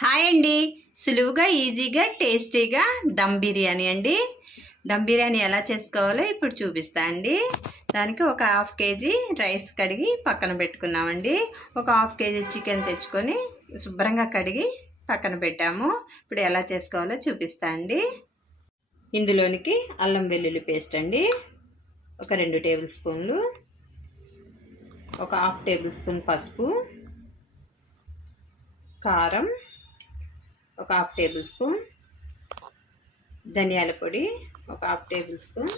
Hi అండి. సులువుగా ఈజీగా టేస్టీగా దమ్ బిర్యానీ అండి. దమ్ బిర్యానీ ఎలా చేసుకోవాలో ఇప్పుడు చూపిస్తా అండి. దానికి ఒక హాఫ్ కేజీ రైస్ కడిగి పక్కన పెట్టుకున్నామండి. ఒక హాఫ్ కేజీ చికెన్ తెచ్చుకొని శుభ్రంగా కడిగి పక్కన పెట్టాము. ఇప్పుడు ఎలా చేసుకోవాలో చూపిస్తా అండి. ఇందులోనికి అల్లం వెల్లుల్లి పేస్ట్ అండి. ఒక రెండు టేబుల్ స్పూన్లు. ఒక హాఫ్ టేబుల్ స్పూన్ పసుపు. కారం. ఒక హాఫ్ టేబుల్ స్పూన్. ధనియాల పొడి ఒక హాఫ్ టేబుల్ స్పూన్.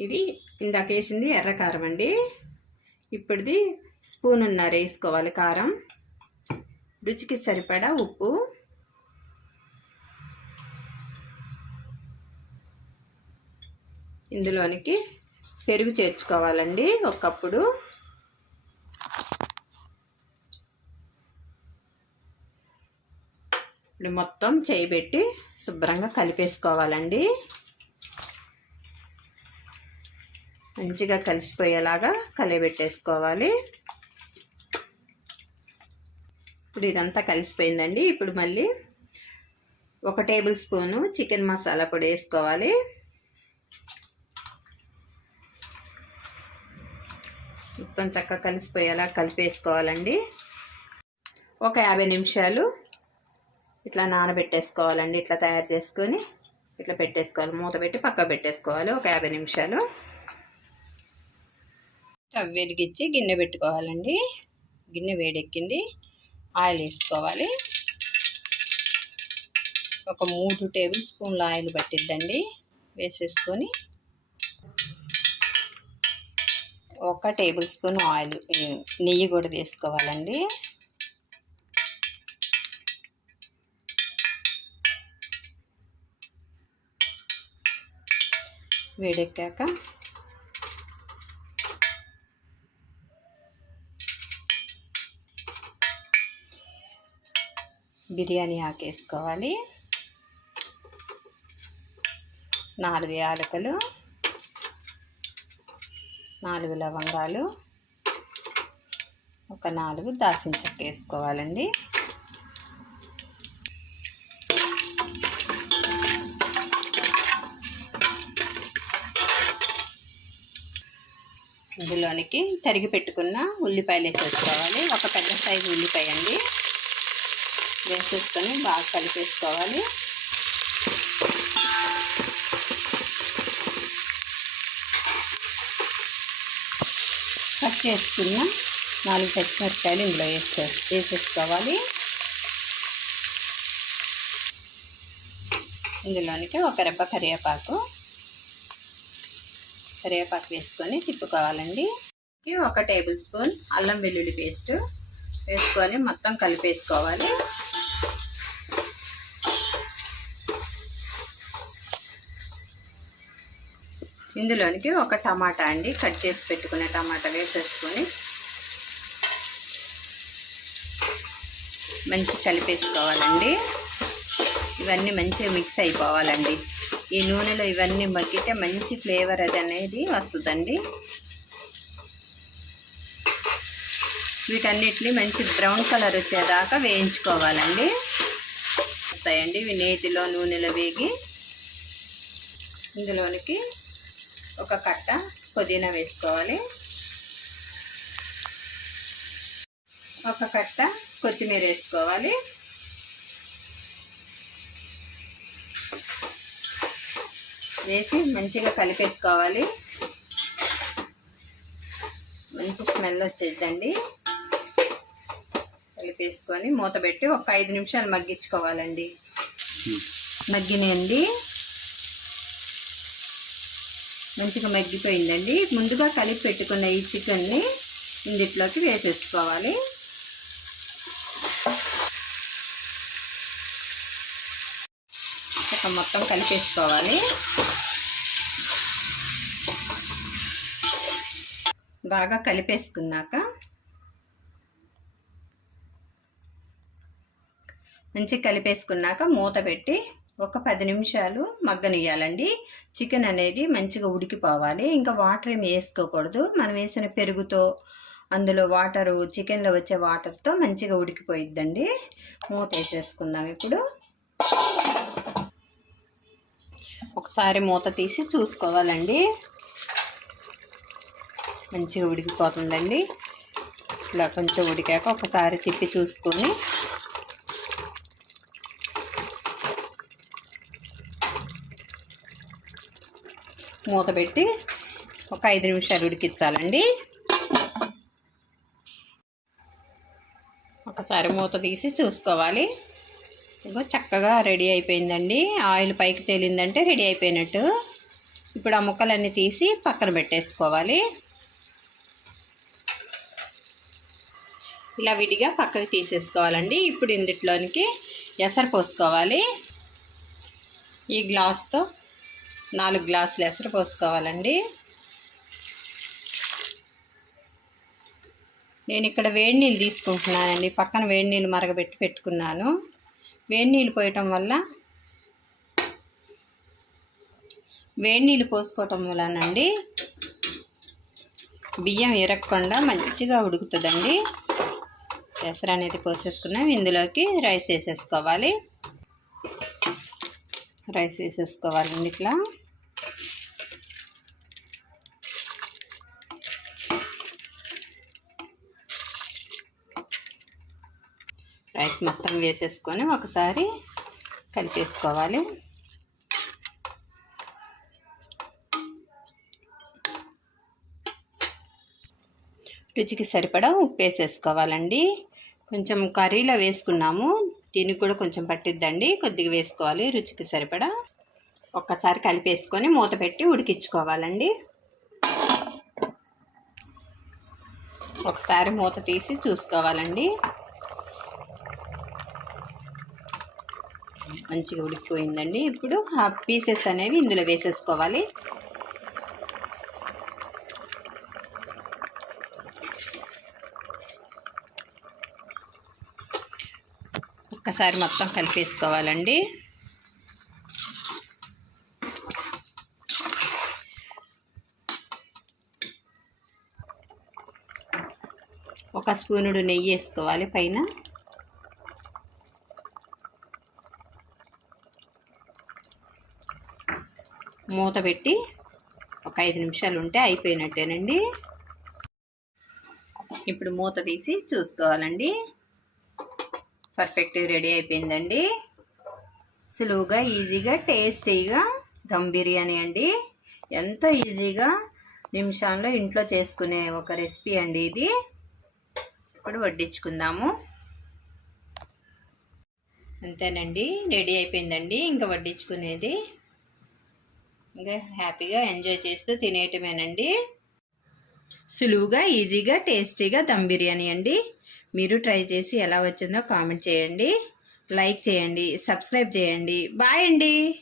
ఇది ఇందాక వేసింది ఎర్ర కారం అండి. ఇప్పుడుది స్పూన్ ఉన్నారు వేసుకోవాలి కారం. రుచికి సరిపడా ఉప్పు. ఇందులోనికి పెరుగు చేర్చుకోవాలండి ఒకప్పుడు. ఇప్పుడు మొత్తం చేయి పెట్టి శుభ్రంగా కలిపేసుకోవాలండి. మంచిగా కలిసిపోయేలాగా కలిపెట్టేసుకోవాలి. ఇప్పుడు ఇదంతా కలిసిపోయిందండి. ఇప్పుడు మళ్ళీ ఒక టేబుల్ స్పూను చికెన్ మసాలా పొడి వేసుకోవాలి. మొత్తం చక్కగా కలిసిపోయేలా కలిపేసుకోవాలండి. ఒక యాభై నిమిషాలు ఇట్లా నానబెట్టేసుకోవాలండి. ఇట్లా తయారు చేసుకొని ఇట్లా పెట్టేసుకోవాలి. మూత పెట్టి పక్క పెట్టేసుకోవాలి. ఒక యాభై నిమిషాలు స్టవ్ వెలిగించి గిన్నె పెట్టుకోవాలండి. గిన్నె వేడెక్కింది. ఆయిల్ వేసుకోవాలి. ఒక మూడు టేబుల్ స్పూన్ల ఆయిల్ పట్టిద్దండి. వేసేసుకొని ఒక టేబుల్ స్పూన్ ఆయిల్ నెయ్యి కూడా వేసుకోవాలండి. వేడెక్కాక బిర్యానీ ఆకేసుకోవాలి. నాలుగు యాలకులు నాలుగు లవంగాలు ఒక నాలుగు దాసిన చెక్క వేసుకోవాలండి. ఇందులోనికి తరిగి పెట్టుకున్న ఉల్లిపాయలు వేసేసుకోవాలి. ఒక పెద్ద సైజు ఉల్లిపాయ అండి. వేసేసుకొని బాగా కలిపేసుకోవాలి. కట్ చేసుకున్న నాలుగు పచ్చిమిరపకాయలు ఇందులో వేసే వేసేసుకోవాలి. ఇందులోనికి ఒక రెబ్బ కరివేపాకు కరివేపాకు వేసుకొని తిప్పుకోవాలండి. ఒక టేబుల్ స్పూన్ అల్లం వెల్లుల్లి పేస్ట్ వేసుకొని మొత్తం కలిపేసుకోవాలి. ఇందులోనికి ఒక టమాటా అండి కట్ చేసి పెట్టుకునే టమాటా వేసేసుకొని మంచి కలిపేసుకోవాలండి. ఇవన్నీ మంచిగా మిక్స్ అయిపోవాలండి. ఈ నూనెలో ఇవన్నీ మగ్గితే మంచి ఫ్లేవర్ అది అనేది వస్తుందండి. వీటన్నిటిని మంచి బ్రౌన్ కలర్ వచ్చేదాకా వేయించుకోవాలండి. వస్తాయండి ఇవి నేతిలో నూనెలో వేగి ఇందులోనికి ఒక కట్ట పుదీనా వేసుకోవాలి. ఒక కట్ట కొత్తిమీర వేసుకోవాలి. వేసి మంచిగా కలిపేసుకోవాలి. మంచి స్మెల్ వచ్చేద్దండి. కలిపేసుకొని మూత పెట్టి ఒక ఐదు నిమిషాలు మగ్గించుకోవాలండి. మగ్గినండి. మంచిగా మగ్గిపోయిందండి. ముందుగా కలిపి పెట్టుకున్న ఈ చికెన్ని ఇందిట్లోకి వేసేసుకోవాలి. ఒక మొత్తం కలిపేసుకోవాలి. బాగా కలిపేసుకున్నాక మంచిగా కలిపేసుకున్నాక మూత పెట్టి ఒక పది నిమిషాలు మగ్గనియ్యాలండి. చికెన్ అనేది మంచిగా ఉడికిపోవాలి. ఇంకా వాటర్ ఏమి వేసుకోకూడదు. మనం వేసిన పెరుగుతో అందులో వాటరు చికెన్లో వచ్చే వాటర్తో మంచిగా ఉడికిపోయిద్దండి. మూత వేసేసుకుందాం ఇప్పుడు. ఒకసారి మూత తీసి చూసుకోవాలండి. మంచిగా ఉడికిపోతుందండి. ఇలా కొంచెం ఉడికాక ఒకసారి తిప్పి చూసుకొని మూత పెట్టి ఒక ఐదు నిమిషాలు ఉడికించాలండి. ఒకసారి మూత తీసి చూసుకోవాలి. ఇదిగో చక్కగా రెడీ అయిపోయిందండి. ఆయిల్ పైకి తేలిందంటే రెడీ అయిపోయినట్టు. ఇప్పుడు ఆ ముక్కలన్నీ తీసి పక్కన పెట్టేసుకోవాలి. ఇలా విడిగా పక్కకు తీసేసుకోవాలండి. ఇప్పుడు ఇందుట్లోనికి ఎసరు పోసుకోవాలి. ఈ గ్లాస్తో నాలుగు గ్లాసులు ఎసరు పోసుకోవాలండి. నేను ఇక్కడ వేడి నీళ్ళు తీసుకుంటున్నానండి. పక్కన వేడి నీళ్ళు మరగబెట్టి పెట్టుకున్నాను. వేడి నీళ్ళు పోయటం వల్ల వేడి నీళ్ళు పోసుకోవటం వలనండి బియ్యం ఇరగకుండా మంచిగా ఉడుకుతుందండి. పెసర అనేది పోసేసుకున్నాం ఇందులోకి రైస్ వేసేసుకోవాలి. రైస్ వేసేసుకోవాలండి ఇట్లా. రైస్ మొత్తం వేసేసుకొని ఒకసారి కలిపేసుకోవాలి. రుచికి సరిపడా ఉప్పు వేసేసుకోవాలండి. కొంచెం కర్రీలో వేసుకున్నాము. దీనికి కూడా కొంచెం పట్టిద్దండి. కొద్దిగా వేసుకోవాలి. రుచికి సరిపడా. ఒక్కసారి కలిపేసుకొని మూత పెట్టి ఉడికించుకోవాలండి. ఒకసారి మూత తీసి చూసుకోవాలండి. మంచిగా ఉడికిపోయిందండి. ఇప్పుడు ఆ పీసెస్ అనేవి ఇందులో వేసేసుకోవాలి. ఒక్కసారి మొత్తం కలిపేసుకోవాలండి. ఒక స్పూనుడు నెయ్యి వేసుకోవాలి పైన. మూత పెట్టి ఒక ఐదు నిమిషాలు ఉంటే అయిపోయినట్టేనండి. ఇప్పుడు మూత తీసి చూసుకోవాలండి. పర్ఫెక్ట్గా రెడీ అయిపోయిందండి. సులువుగా ఈజీగా టేస్టీగా దమ్ బిర్యానీ అండి. ఎంతో ఈజీగా నిమిషాల్లో ఇంట్లో చేసుకునే ఒక రెసిపీ అండి ఇది. ఇప్పుడు వడ్డించుకుందాము. అంతేనండి రెడీ అయిపోయిందండి. ఇంకా వడ్డించుకునేది. ఇంకా హ్యాపీగా ఎంజాయ్ చేస్తూ తినేయటమేనండి. సులువుగా ఈజీగా టేస్టీగా దమ్ బిర్యానీ అండి. మీరు ట్రై చేసి ఎలా వచ్చిందో కామెంట్ చేయండి. లైక్ చేయండి సబ్స్క్రైబ్ చేయండి. బాయ్ అండి.